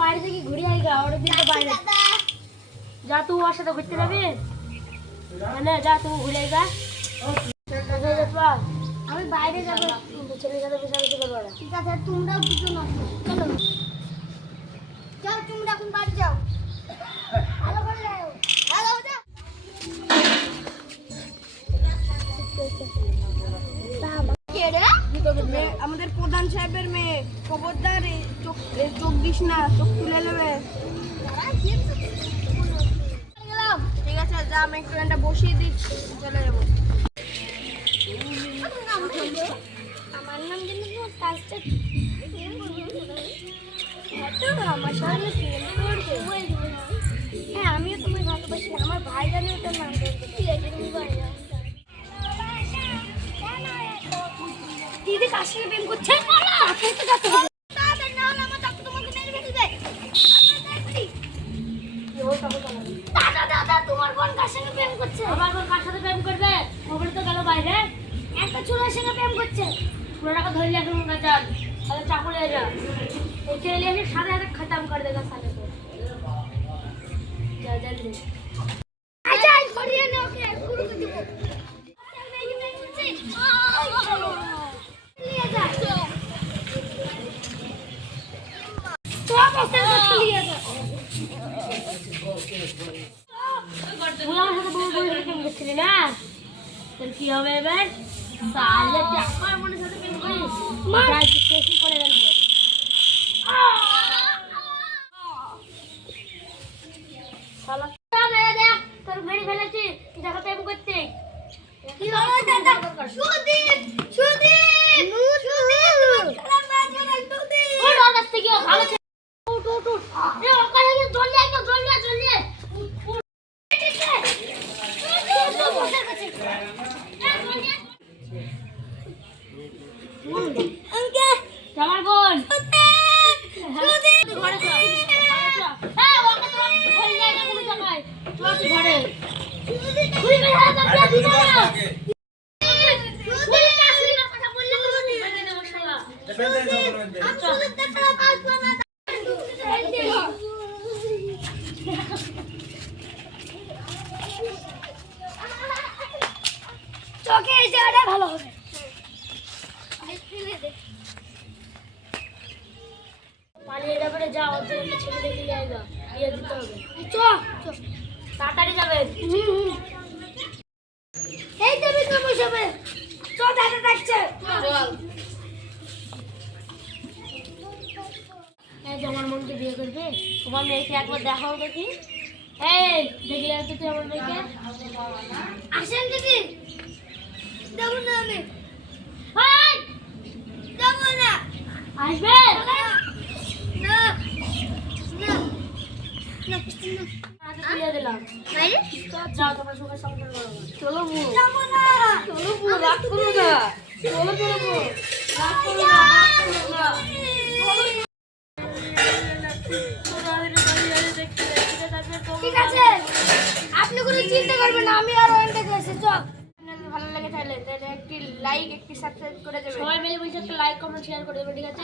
বাইরে থেকে ঘুরে আইগা ওরে দিন তো বাইরে যা তুই ওর সাথে ঘুরতে যাবি না যা তুই ঘুরে আইগা আমি বাইরে যাবো ছেলের সাথে বসে করবো ঠিক আছে তোমরাও দুজন আসো চলো যাও তোমরা এখন বাড়ি যাও ভালো করে যাও ভালো যাও আমাদের প্রধান সাহেবের মেয়ে খবরদার চোখ দিস না, চোখ তুলে নেবে। ঠিক আছে যা, আমি একটু এটা বসিয়ে দিচ্ছি, চলে যাবো। আমার নাম জানি তোমার কাজটা আমার সামনে হ্যাঁ আমিও তোমায় ভালোবাসি আমার ভাই জানি ওটার নাম দিদি কার সঙ্গে প্রেম করছে তোমার বোন কার সঙ্গে প্রেম করছে আমার বোন কার সাথে প্রেম করবে মোবাইল তো গেল বাইরে একটা ছোড়ার সঙ্গে প্রেম করছে ছোড়াটাকে ধরে রাখুন না যান তাহলে চাকু ले जा ওকে এলে সাথে সাথে खत्म कर देगा साले को जा जल्दी আচ্ছা ধরিয়ে নে ওকে শুরু করে দিব নিয়ে যা তো বসে নিয়ে যা বুলার সাথে বউ বউ প্রেম করছিলি না তোর কি হবে এবার সালে আমার মনের সাথে প্রেম করিস মার কেসি করে গেল শালা মেরে দে তোর মেরে ফেলেছি দেখো প্রেম করতে কি হলো দাদা সুদীপ সুদীপ সুদীপ খেলার ম্যাচ হলো সুদীপ ওর কাছ থেকে ভালো উঠ উঠ উঠ এ ওখানে গিয়ে জলদি আয় জলদি জলদি আমার বোন চোখে এই জায়গাটা ভালো হবে পালিয়ে যাবে যাও ছেলে দেখে নিয়ে আইবা বিয়ে দিতে হবে তাড়াতাড়ি যাবে এই দেবী তো বসবে দাদা ডাকছে চল এই আমার মনকে বিয়ে করবে তোমার মেয়েকে একবার দেখাও দেখি এই দেখলে তো তুই আমার মেয়েকে আসেন দিদি দেবো না আমি দেবো না আসবে চলো ঠিক আছে আপনি কোনো চিন্তা করবেন না আমি আর ওখান থেকে এসে চল ভালো লাগে তাহলে একটি লাইক একটি সাবস্ক্রাইব করে দেবেন সবাই মিলে বলছে একটা লাইক কমেন্ট শেয়ার করে দেবেন ঠিক আছে